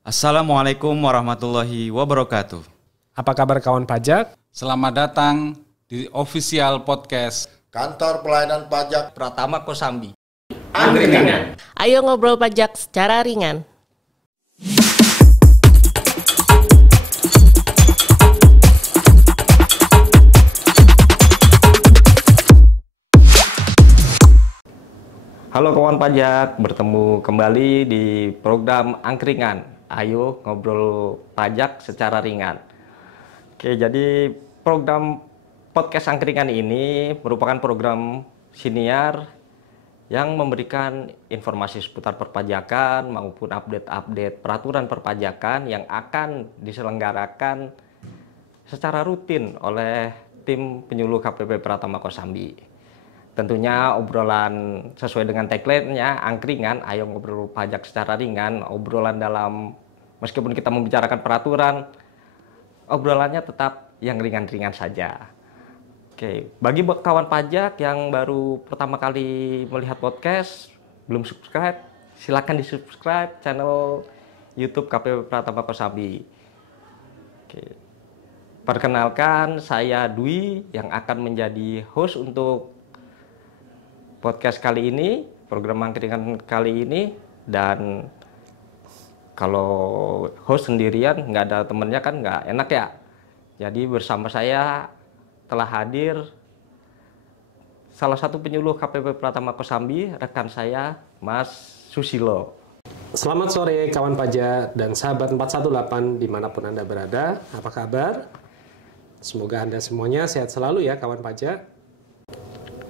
Assalamualaikum warahmatullahi wabarakatuh. Apa kabar kawan pajak? Selamat datang di official podcast Kantor Pelayanan Pajak Pratama Kosambi. Angkringan. Ayo ngobrol pajak secara ringan. Halo kawan pajak, bertemu kembali di program Angkringan. Ayo ngobrol pajak secara ringan. Oke, jadi program podcast Angkringan ini merupakan program siniar yang memberikan informasi seputar perpajakan maupun update-update peraturan perpajakan yang akan diselenggarakan secara rutin oleh tim penyuluh KPP Pratama Kosambi. Tentunya obrolan sesuai dengan tagline-nya Angkringan, ayo ngobrol pajak secara ringan. Obrolan dalam, meskipun kita membicarakan peraturan, obrolannya tetap yang ringan-ringan saja. Oke, bagi kawan pajak yang baru pertama kali melihat podcast, belum subscribe, silakan di-subscribe channel YouTube KPP Pratama Kosambi. Oke. Perkenalkan, saya Dwi yang akan menjadi host untuk podcast kali ini, program Angkringan kali ini. Dan kalau host sendirian nggak ada temennya kan nggak enak ya. Jadi bersama saya telah hadir salah satu penyuluh KPP Pratama Kosambi, rekan saya Mas Susilo. Selamat sore kawan pajak dan sahabat 418 dimanapun Anda berada. Apa kabar? Semoga Anda semuanya sehat selalu ya kawan pajak.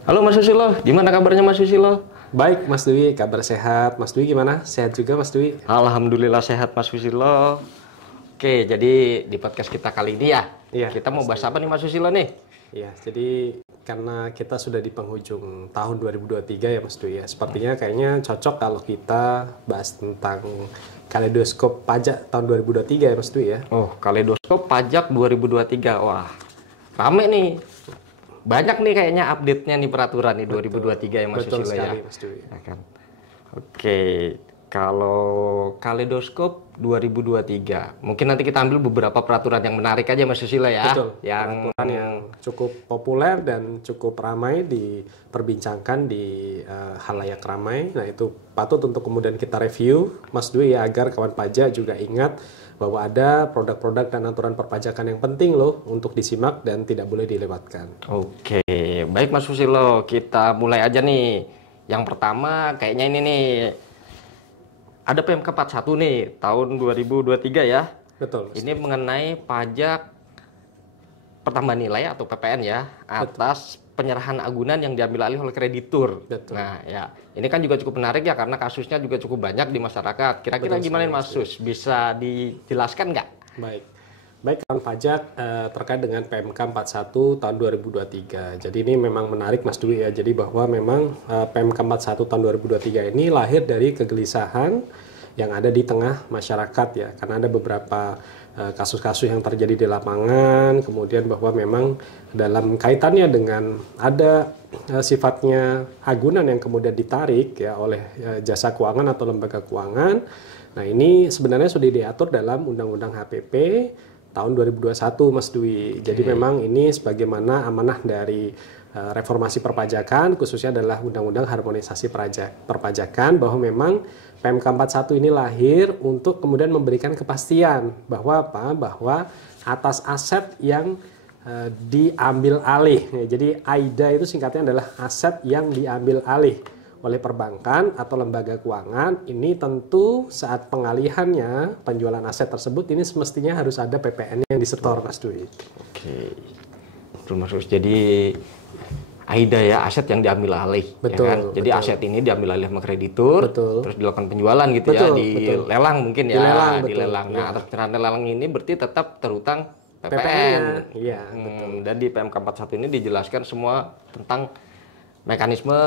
Halo Mas Susilo, gimana kabarnya Mas Susilo? Baik Mas Dwi, kabar sehat. Mas Dwi gimana? Sehat juga Mas Dwi? Alhamdulillah sehat Mas Susilo. Oke, jadi di podcast kita kali ini ya, kita mau bahas apa nih Mas Susilo nih? Ya, jadi karena kita sudah di penghujung tahun 2023 ya Mas Dwi ya. Sepertinya kayaknya cocok kalau kita bahas tentang kaleidoskop pajak tahun 2023 ya Mas Dwi ya. Oh, kaleidoskop pajak 2023. Wah, rame nih. Banyak nih kayaknya update-nya nih peraturan nih 2023 ya Mas Betul Susilo sekali, ya. Mas Dwi. Ya kan? Oke, kalau kaleidoskop 2023, mungkin nanti kita ambil beberapa peraturan yang menarik aja Mas Susilo ya. Betul. Peraturan yang cukup populer dan cukup ramai diperbincangkan di halayak ramai. Nah, itu patut untuk kemudian kita review Mas Dwi ya, agar kawan pajak juga ingat bahwa ada produk-produk dan aturan perpajakan yang penting loh untuk disimak dan tidak boleh dilewatkan. Oke, baik Mas Susilo, kita mulai aja nih. Yang pertama kayaknya ini nih, ada PMK 41 nih tahun 2023 ya. Betul. Ini mengenai pajak pertambahan nilai atau PPN ya, atas penyerahan agunan yang diambil alih oleh kreditur. Betul. Nah ya, ini kan juga cukup menarik ya karena kasusnya juga cukup banyak di masyarakat. Kira-kira gimana Mas Sus? Bisa dijelaskan nggak? Baik kawan pajak, terkait dengan PMK 41 tahun 2023. Jadi ini memang menarik Mas Dwi ya. Jadi bahwa memang PMK 41 tahun 2023 ini lahir dari kegelisahan yang ada di tengah masyarakat ya. Karena ada beberapa kasus-kasus yang terjadi di lapangan, kemudian bahwa memang dalam kaitannya dengan ada sifatnya agunan yang kemudian ditarik ya oleh jasa keuangan atau lembaga keuangan. Nah, ini sebenarnya sudah diatur dalam Undang-Undang HPP tahun 2021 Mas Dwi. Jadi memang ini sebagaimana amanah dari reformasi perpajakan, khususnya adalah Undang-Undang Harmonisasi Perpajakan, bahwa memang PMK 41 ini lahir untuk kemudian memberikan kepastian bahwa apa? Bahwa atas aset yang diambil alih. Ya, jadi AIDA itu singkatnya adalah aset yang diambil alih oleh perbankan atau lembaga keuangan. Ini tentu saat pengalihannya, penjualan aset tersebut ini semestinya harus ada PPN yang disetor Mas Dwi. Oke, betul Mas Sus. Jadi AIDA ya, aset yang diambil alih. Betul, ya kan? Jadi betul. aset ini diambil alih sama kreditur, terus dilakukan penjualan gitu betul, ya, lelang mungkin ya, dilelang. Nah, atas penyerahan lelang ini berarti tetap terutang PPN. Iya, betul. Dan di PMK 41 ini dijelaskan semua tentang mekanisme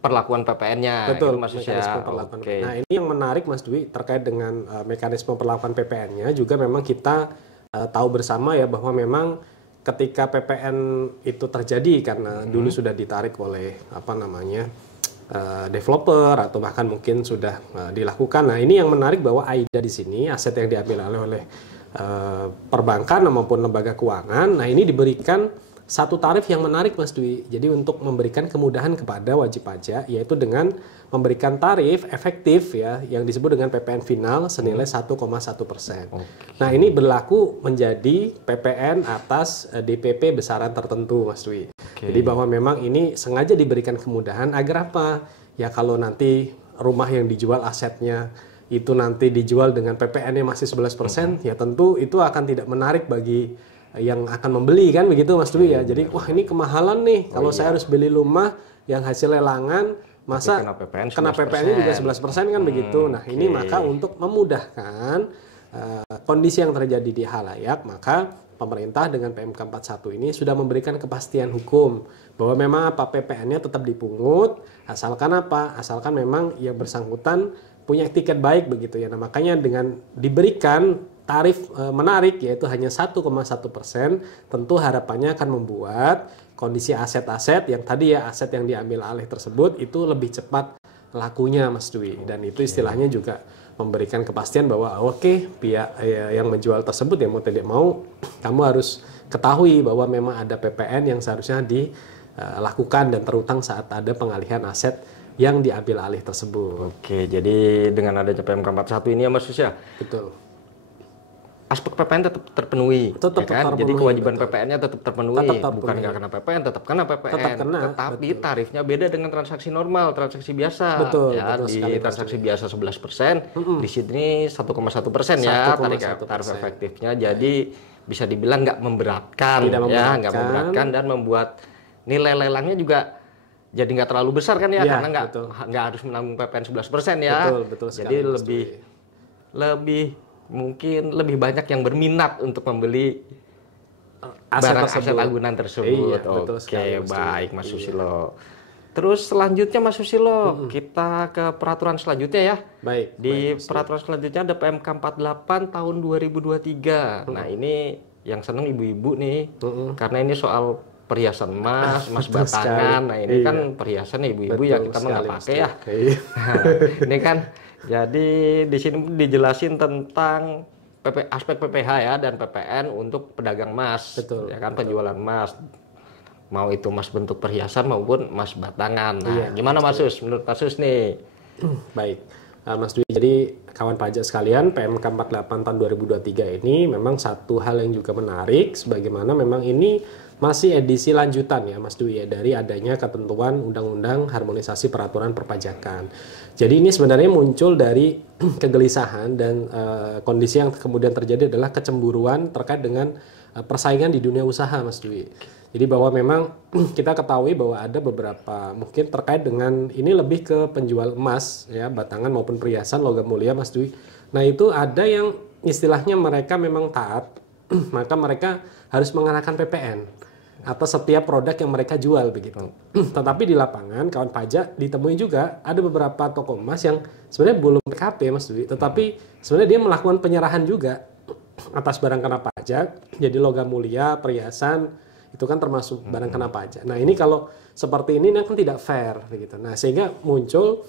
perlakuan PPN-nya. Betul, Mas Sus, mekanisme ya. perlakuan. Oke. Nah, ini yang menarik Mas Dwi terkait dengan mekanisme perlakuan PPN-nya juga memang kita tahu bersama ya bahwa memang ketika PPN itu terjadi karena dulu sudah ditarik oleh developer atau bahkan mungkin sudah dilakukan. Nah, ini yang menarik bahwa AIDA di sini aset yang diambil oleh perbankan maupun lembaga keuangan. Nah, ini diberikan satu tarif yang menarik Mas Dwi. Jadi untuk memberikan kemudahan kepada wajib pajak yaitu dengan memberikan tarif efektif ya yang disebut dengan PPN final senilai 1,1%. Nah, ini berlaku menjadi PPN atas DPP besaran tertentu Mas Dwi. Jadi bahwa memang ini sengaja diberikan kemudahan agar apa? Ya kalau nanti rumah yang dijual asetnya itu nanti dijual dengan PPN-nya masih 11%, ya tentu itu akan tidak menarik bagi yang akan membeli kan begitu Mas Dwi ya. Jadi wah ini kemahalan nih kalau saya harus beli rumah yang hasil lelangan masa kena PPN-nya juga 11% kan begitu. Nah, ini maka untuk memudahkan kondisi yang terjadi di halayak, maka pemerintah dengan PMK 41 ini sudah memberikan kepastian hukum bahwa memang apa PPN-nya tetap dipungut asalkan apa? Asalkan memang yang bersangkutan punya tiket baik begitu ya. Nah, makanya dengan diberikan tarif menarik yaitu hanya 1,1%, tentu harapannya akan membuat kondisi aset-aset yang tadi ya aset yang diambil alih tersebut itu lebih cepat lakunya Mas Dwi, dan itu istilahnya juga memberikan kepastian bahwa oke, pihak yang menjual tersebut ya mau tidak mau kamu harus ketahui bahwa memang ada PPN yang seharusnya dilakukan dan terutang saat ada pengalihan aset yang diambil alih tersebut. Oke, jadi dengan adanya PMK 41 ini ya Mas Sus ya. Betul. Aspek PPN tetap terpenuhi, tetap ya kan? terpenuhi, Jadi kewajiban betul. PPN-nya tetap terpenuhi, bukan nggak kena PPN, tetap kena PPN. Tetap kena, tetapi betul. tarifnya beda dengan transaksi normal, transaksi biasa. Betul, ya, betul di sekali, transaksi biasa 11%, di sini 1,1% ya tarif efektifnya. Jadi bisa dibilang nggak memberatkan, nggak memberatkan dan membuat nilai lelangnya juga jadi nggak terlalu besar kan ya, karena nggak harus menanggung PPN 11% ya. Betul jadi lebih mungkin lebih banyak yang berminat untuk membeli barang aset agunan tersebut. Iya, betul sekali, Oke, baik Mas Susilo. Terus selanjutnya Mas Susilo, kita ke peraturan selanjutnya ya. Baik. Di peraturan selanjutnya ada PMK 48 tahun 2023. Nah, ini yang seneng ibu-ibu nih, karena ini soal perhiasan emas, emas batangan. Nah, ini kan perhiasan ibu-ibu ya kita mah nggak pakai ya. Ini kan jadi di sini dijelasin tentang aspek PPh ya dan PPN untuk pedagang emas, ya kan penjualan emas, mau itu emas bentuk perhiasan maupun emas batangan. Nah, gimana Mas Sus? Menurut Mas Sus nih? Baik, Mas Dwi. Jadi kawan pajak sekalian, PMK 48 tahun 2023 ini memang satu hal yang juga menarik, sebagaimana memang ini masih edisi lanjutan ya Mas Dwi ya, dari adanya ketentuan Undang-Undang Harmonisasi Peraturan Perpajakan. Jadi ini sebenarnya muncul dari kegelisahan dan kondisi yang kemudian terjadi adalah kecemburuan terkait dengan persaingan di dunia usaha Mas Dwi. Jadi bahwa memang kita ketahui bahwa ada beberapa mungkin terkait dengan ini lebih ke penjual emas ya, batangan maupun perhiasan logam mulia Mas Dwi. Nah, itu ada yang istilahnya mereka memang taat, maka mereka harus mengenakan PPN atas setiap produk yang mereka jual begitu. Tetapi di lapangan kawan pajak ditemui juga ada beberapa toko emas yang sebenarnya belum PKP Mas Dwi, tetapi sebenarnya dia melakukan penyerahan juga atas barang kena pajak. Jadi logam mulia, perhiasan itu kan termasuk barang kena pajak. Nah, ini kalau seperti ini kan tidak fair begitu. Nah, sehingga muncul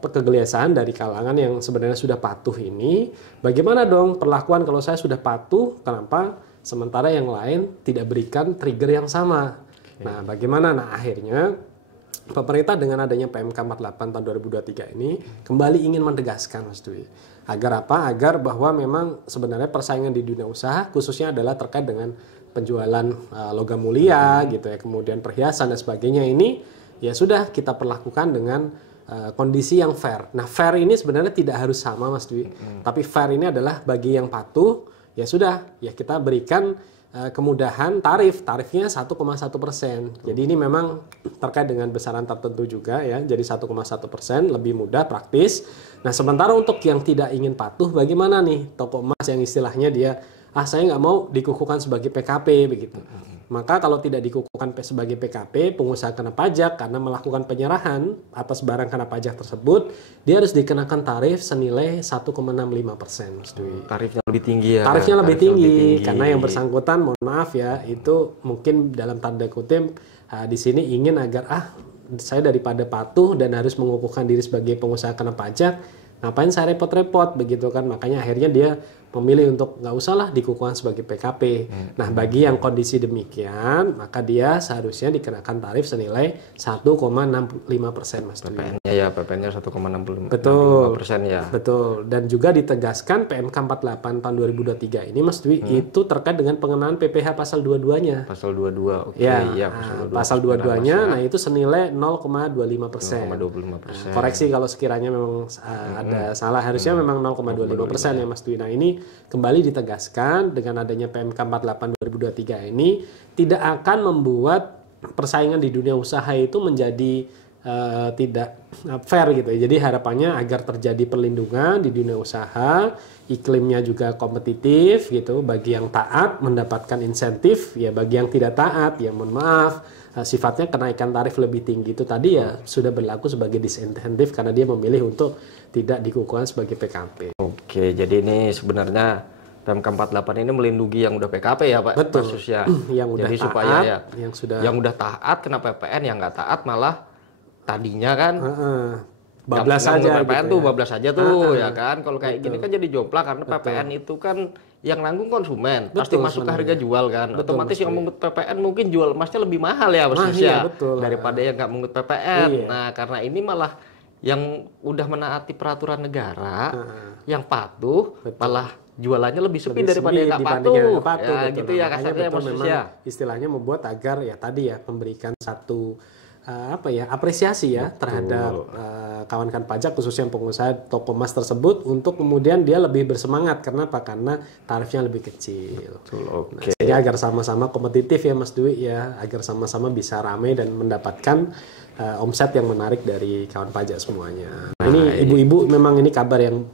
kegelisahan dari kalangan yang sebenarnya sudah patuh ini. Bagaimana dong perlakuan kalau saya sudah patuh, kenapa sementara yang lain tidak berikan trigger yang sama? Nah, bagaimana? Nah, akhirnya pemerintah dengan adanya PMK 48 tahun 2023 ini kembali ingin menegaskan Mas Dwi. Agar apa? Agar bahwa memang sebenarnya persaingan di dunia usaha khususnya adalah terkait dengan penjualan logam mulia gitu ya, kemudian perhiasan dan sebagainya ini ya sudah kita perlakukan dengan kondisi yang fair. Nah, fair ini sebenarnya tidak harus sama Mas Dwi, tapi fair ini adalah bagi yang patuh ya sudah ya kita berikan kemudahan tarifnya 1,1%. Jadi ini memang terkait dengan besaran tertentu juga ya, jadi 1,1% lebih mudah praktis. Nah, sementara untuk yang tidak ingin patuh bagaimana nih toko emas yang istilahnya dia saya nggak mau dikukuhkan sebagai PKP begitu. Maka kalau tidak dikukuhkan sebagai PKP, pengusaha kena pajak karena melakukan penyerahan atas barang kena pajak tersebut, dia harus dikenakan tarif senilai 1,65%. Tarifnya lebih tinggi ya. Tarifnya lebih tinggi karena yang bersangkutan, mohon maaf ya, itu mungkin dalam tanda kutip di sini ingin agar saya daripada patuh dan harus mengukuhkan diri sebagai pengusaha kena pajak, ngapain saya repot-repot begitu kan. Makanya akhirnya dia memilih untuk nggak usah lah dikukuhkan sebagai PKP. Nah, bagi yang kondisi demikian, maka dia seharusnya dikenakan tarif senilai 1,65% Mas Dwi. PPN-nya ya, PPN-nya 1,65%. Betul. Ya. Betul. Dan juga ditegaskan PMK 48 tahun 2023 ini Mas Dwi itu terkait dengan pengenaan PPh pasal 22-nya. Pasal 22. Oke, Ya, iya, pasal 22-nya, nah itu senilai 0,25%. 0,25%. Koreksi kalau sekiranya memang ada salah, harusnya memang 0,25% ya Mas Dwi. Nah, ini kembali ditegaskan dengan adanya PMK 48 2023 ini tidak akan membuat persaingan di dunia usaha itu menjadi tidak fair gitu ya. Jadi harapannya agar terjadi perlindungan di dunia usaha, iklimnya juga kompetitif gitu, bagi yang taat mendapatkan insentif, ya bagi yang tidak taat ya mohon maaf sifatnya kenaikan tarif lebih tinggi itu tadi ya sudah berlaku sebagai disinsentif karena dia memilih untuk tidak dikukuhkan sebagai PKP. Oke, jadi ini sebenarnya PMK 48 ini melindungi yang udah PKP ya Pak? Betul. Khususnya. Yang udah jadi taat, supaya ya yang udah taat kena PPN, yang nggak taat malah tadinya kan bablas saja PPN gitu tuh ya. bablas aja tuh ya kan. Kalau kayak gini kan jadi jomplang karena PPN itu kan yang nanggung konsumen, pasti masuk ke harga jual kan. Otomatis yang mengut PPN mungkin jual emasnya lebih mahal ya khususnya daripada yang nggak mengut PPN. Nah, karena ini malah yang udah menaati peraturan negara, yang patuh malah jualannya lebih sepi daripada yang nggak patuh. Ya gitu ya kasarnya maksudnya. Istilahnya membuat agar ya tadi ya memberikan satu apresiasi ya terhadap kawan-kawan pajak khususnya pengusaha toko emas tersebut untuk kemudian dia lebih bersemangat karena apa? Karena tarifnya lebih kecil. Betul, oke. Nah, agar sama-sama kompetitif ya Mas Dwi ya, agar sama-sama bisa ramai dan mendapatkan omset yang menarik dari kawan pajak semuanya. Nah, ini ibu-ibu memang ini kabar yang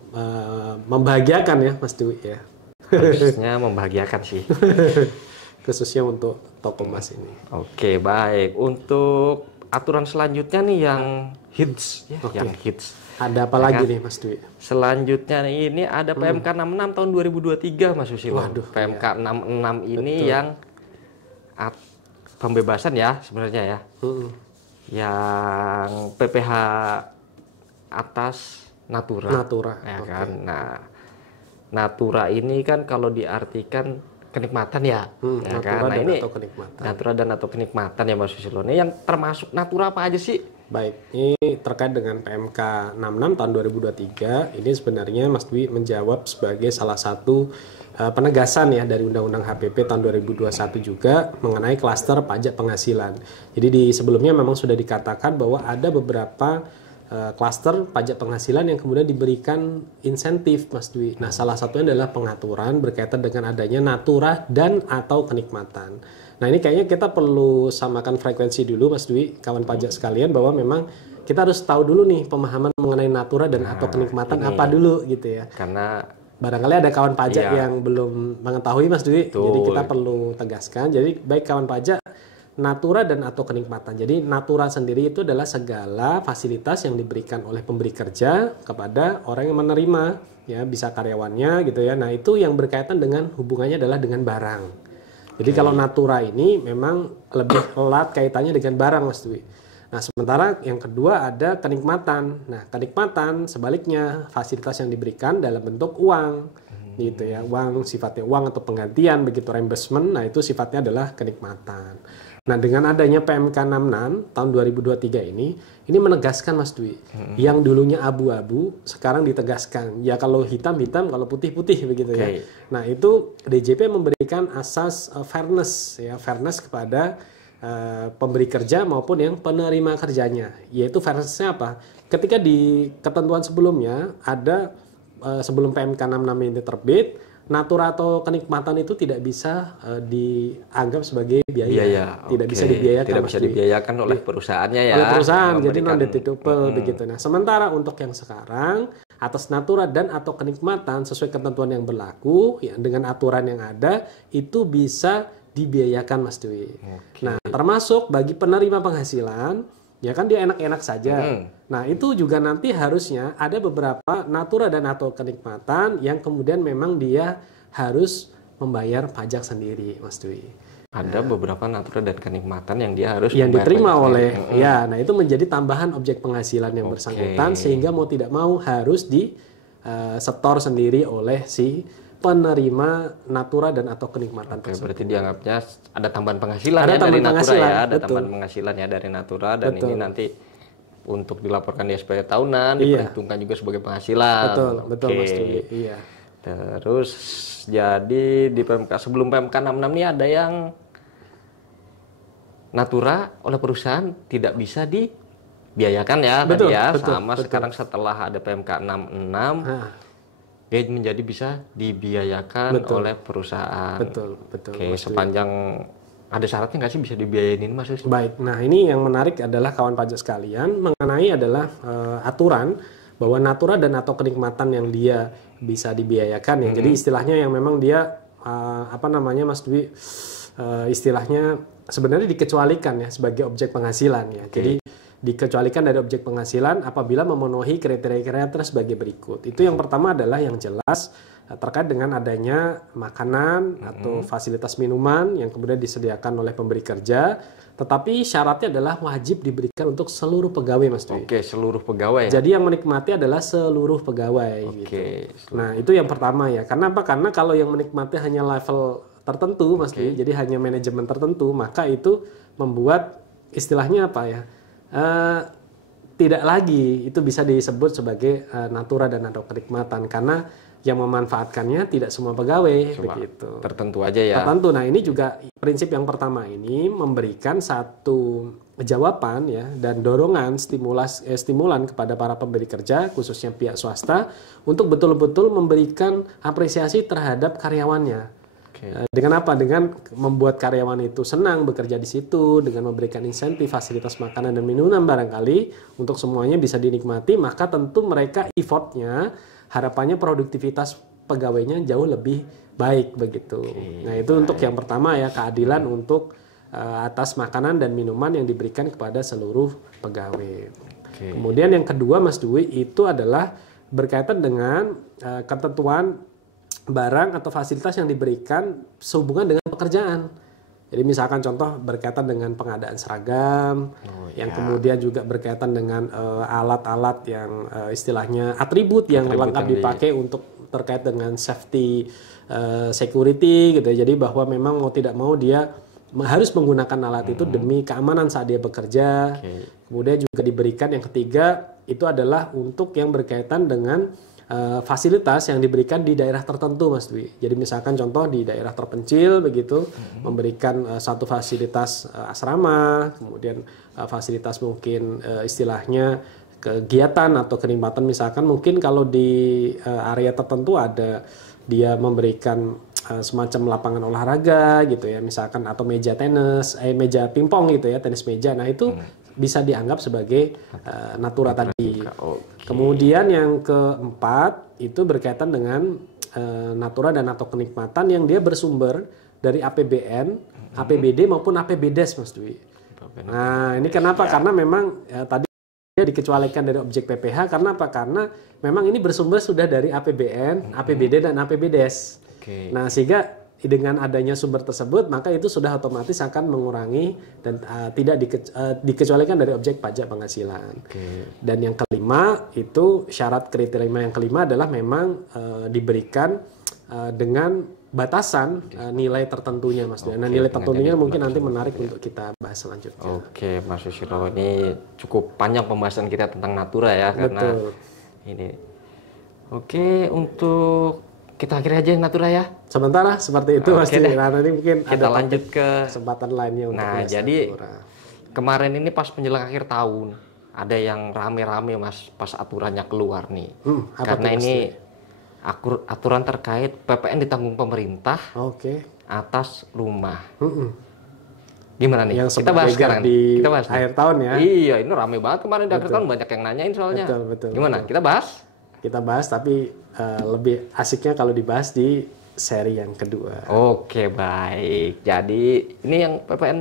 membahagiakan ya Mas Dwi ya. Harusnya membahagiakan sih. Khususnya untuk toko emas ini. Oke, baik. Untuk aturan selanjutnya nih yang hits ya, yang hits. Ada apa lagi nih Mas Dwi? Selanjutnya ini ada PMK 66 tahun 2023 Mas Susilo. Waduh, PMK 66 ini yang pembebasan ya sebenarnya ya. Yang PPh atas Natura. Ya kan. Nah, Natura ini kan kalau diartikan kenikmatan ya, ya kan? Nah, ini Natura dan atau kenikmatan ya Mas Susilo. Ini yang termasuk Natura apa aja sih? Baik, ini terkait dengan PMK 66 tahun 2023, ini sebenarnya Mas Dwi menjawab sebagai salah satu penegasan ya dari Undang-Undang HPP tahun 2021 juga mengenai klaster pajak penghasilan. Jadi di sebelumnya memang sudah dikatakan bahwa ada beberapa klaster pajak penghasilan yang kemudian diberikan insentif Mas Dwi. Nah, salah satunya adalah pengaturan berkaitan dengan adanya natura dan atau kenikmatan. Nah, ini kayaknya kita perlu samakan frekuensi dulu Mas Dwi, kawan pajak sekalian, bahwa memang kita harus tahu dulu nih pemahaman mengenai natura dan atau kenikmatan apa dulu gitu ya. Karena barangkali ada kawan pajak yang belum mengetahui Mas Dwi. Jadi kita perlu tegaskan. Jadi baik kawan pajak, natura dan atau kenikmatan. Jadi natura sendiri itu adalah segala fasilitas yang diberikan oleh pemberi kerja kepada orang yang menerima, ya bisa karyawannya gitu ya. Nah, itu yang berkaitan dengan hubungannya adalah dengan barang. Jadi kalau natura ini memang lebih erat kaitannya dengan barang Mas Dwi. Nah, sementara yang kedua ada kenikmatan. Nah, kenikmatan sebaliknya fasilitas yang diberikan dalam bentuk uang. Gitu ya, uang sifatnya uang atau penggantian begitu reimbursement. Nah, itu sifatnya adalah kenikmatan. Nah, dengan adanya PMK 66 tahun 2023 ini menegaskan Mas Dwi, yang dulunya abu-abu sekarang ditegaskan. Ya kalau hitam-hitam, kalau putih-putih begitu ya. Nah, itu DJP memberikan asas fairness ya, fairness kepada pemberi kerja maupun yang penerima kerjanya. Yaitu fairness-nya apa? Ketika di ketentuan sebelumnya ada sebelum PMK 66 ini terbit, natura atau kenikmatan itu tidak bisa dianggap sebagai biaya. Tidak bisa dibiayakan. Tidak bisa dibiayakan oleh perusahaannya ya. Oleh perusahaan, jadi non-deductible begitu. Nah, sementara untuk yang sekarang atas natura dan atau kenikmatan sesuai ketentuan yang berlaku ya, dengan aturan yang ada itu bisa dibiayakan Mas Dwi. Nah, termasuk bagi penerima penghasilan ya kan dia enak-enak saja. Nah, itu juga nanti harusnya ada beberapa natura dan atau kenikmatan yang kemudian memang dia harus membayar pajak sendiri, Mas Dwi. ada beberapa natura dan kenikmatan yang dia harus yang membayar diterima pajak. oleh ya, nah itu menjadi tambahan objek penghasilan yang bersangkutan, sehingga mau tidak mau harus disetor sendiri oleh si penerima natura dan atau kenikmatan tersebut. Berarti dianggapnya ada tambahan penghasilan Ada ya tambahan dari natura penghasilan, ya, ada betul. tambahan penghasilan ya dari natura, dan Betul. ini nanti untuk dilaporkan di SPT tahunan Iya. diperhitungkan juga sebagai penghasilan. Betul Mas Dwi. Iya. Terus jadi di PMK sebelum PMK 66 ini ada yang natura oleh perusahaan tidak bisa dibiayakan ya Betul, tadi ya, betul, sama betul. sekarang setelah ada PMK 66 Nah, dia menjadi bisa dibiayakan Betul. oleh perusahaan. betul Oke, Mas Dwi. sepanjang ada syaratnya nggak sih bisa dibiayain ini Mas? Baik, nah ini yang menarik adalah kawan pajak sekalian mengenai adalah aturan bahwa natura dan atau kenikmatan yang dia bisa dibiayakan ya. Jadi istilahnya yang memang dia apa namanya Mas Dwi, istilahnya sebenarnya dikecualikan ya sebagai objek penghasilan ya. Jadi dikecualikan dari objek penghasilan apabila memenuhi kriteria-kriteria sebagai berikut. Itu yang pertama adalah yang jelas terkait dengan adanya makanan atau fasilitas minuman yang kemudian disediakan oleh pemberi kerja, tetapi syaratnya adalah wajib diberikan untuk seluruh pegawai Mas Dwi. Oke, seluruh pegawai. Jadi yang menikmati adalah seluruh pegawai. Oke, Gitu. Nah itu yang pertama ya. Karena apa? Karena kalau yang menikmati hanya level tertentu Mas Dwi, jadi hanya manajemen tertentu, maka itu membuat istilahnya apa ya? Tidak lagi itu bisa disebut sebagai natura dan atau kenikmatan, karena yang memanfaatkannya tidak semua pegawai begitu. tertentu aja ya. Tertentu. Nah ini juga prinsip yang pertama ini memberikan satu jawaban ya dan dorongan stimulan kepada para pemberi kerja khususnya pihak swasta untuk betul-betul memberikan apresiasi terhadap karyawannya. Dengan apa? Dengan membuat karyawan itu senang bekerja di situ, dengan memberikan insentif, fasilitas makanan dan minuman barangkali untuk semuanya bisa dinikmati, maka tentu mereka effortnya, harapannya produktivitas pegawainya jauh lebih baik begitu. Nah itu untuk yang pertama ya, keadilan untuk atas makanan dan minuman yang diberikan kepada seluruh pegawai. Kemudian yang kedua Mas Dwi itu adalah berkaitan dengan ketentuan barang atau fasilitas yang diberikan sehubungan dengan pekerjaan. Jadi misalkan contoh berkaitan dengan pengadaan seragam, yang kemudian juga berkaitan dengan alat-alat yang istilahnya atribut yang lengkap dipakai untuk terkait dengan safety, security gitu. Jadi bahwa memang mau tidak mau dia harus menggunakan alat itu demi keamanan saat dia bekerja. Kemudian juga diberikan yang ketiga itu adalah untuk yang berkaitan dengan fasilitas yang diberikan di daerah tertentu Mas Dwi. Jadi misalkan contoh di daerah terpencil begitu memberikan satu fasilitas asrama, kemudian fasilitas mungkin istilahnya kegiatan atau kenikmatan, misalkan mungkin kalau di area tertentu ada dia memberikan semacam lapangan olahraga gitu ya misalkan, atau meja tenis, meja pingpong gitu ya, tenis meja. Nah itu bisa dianggap sebagai natura tadi. Kemudian yang keempat itu berkaitan dengan natura dan atau kenikmatan yang dia bersumber dari APBN, APBD maupun APBDes Mas Dwi. Nah ini kenapa? Karena memang tadi dia dikecualikan dari objek PPh karena apa? Karena memang ini bersumber sudah dari APBN, APBD dan APBDes. Nah sehingga dengan adanya sumber tersebut maka itu sudah otomatis akan mengurangi dan tidak dikecualikan dari objek pajak penghasilan. Dan yang kelima itu syarat kriteria yang kelima adalah memang diberikan dengan batasan nilai tertentunya Mas. Nah nilai tertentunya mungkin nanti menarik untuk kita bahas selanjutnya. Oke Mas Susilo, ini cukup panjang pembahasan kita tentang natura ya. Karena ini. Oke, untuk kita akhiri aja natura ya. Sementara seperti itu Mas. Nah, nanti mungkin kita ada lanjut ke kesempatan lainnya untuk nah jadi natura. Kemarin ini pas menjelang akhir tahun ada yang rame-rame Mas pas aturannya keluar nih. Karena ini aturan terkait PPN ditanggung pemerintah atas rumah. Gimana nih? Yang kita bahas sekarang. Kita bahas akhir tahun ya. Iya, ini rame banget kemarin di akhir tahun, banyak yang nanyain soalnya. Betul. Gimana? Kita bahas? Kita bahas, tapi lebih asiknya kalau dibahas di seri yang kedua. Oke, baik. Jadi ini yang PPN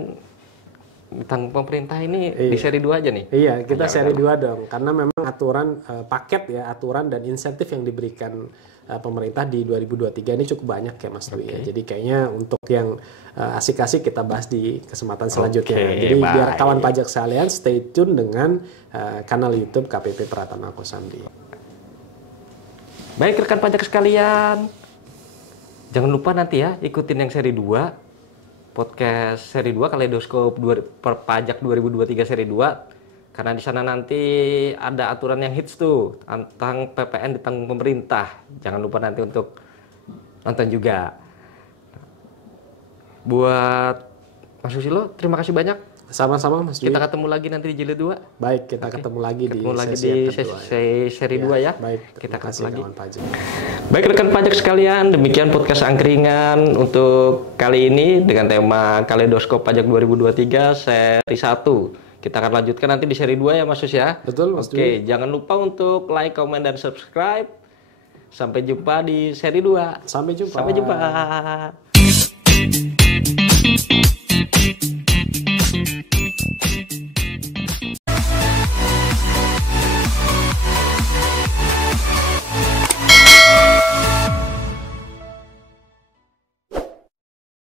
Tentang pemerintah ini di seri 2 aja nih. Iya, kita seri 2 dong. Karena memang aturan paket ya, aturan dan insentif yang diberikan pemerintah di 2023 ini cukup banyak ya Mas Dwi ya. Jadi kayaknya untuk yang asik-asik kita bahas di kesempatan selanjutnya. Jadi biar kawan pajak sekalian stay tune dengan kanal YouTube KPP Pratama Kosambi. Baik rekan pajak sekalian, jangan lupa nanti ya ikutin yang seri 2. Podcast seri 2 Kaleidoskop Pajak 2023 seri 2. Karena di sana nanti ada aturan yang hits tuh tentang PPN ditanggung pemerintah. Jangan lupa nanti untuk nonton juga. Buat Mas Susilo, terima kasih banyak. Sama-sama Mas Dwi. Kita ketemu lagi nanti di jilid 2. Baik, kita ketemu lagi di seri 2 ya. Baik, kita ketemu lagi. Pajak. Baik rekan pajak sekalian, demikian podcast angkringan untuk kali ini dengan tema Kaleidoskop Pajak 2023 seri 1. Kita akan lanjutkan nanti di seri 2 ya Mas Sus ya. Betul Mas Dwi. Oke, jangan lupa untuk like, komen, dan subscribe. Sampai jumpa di seri 2. Sampai jumpa. Sampai jumpa.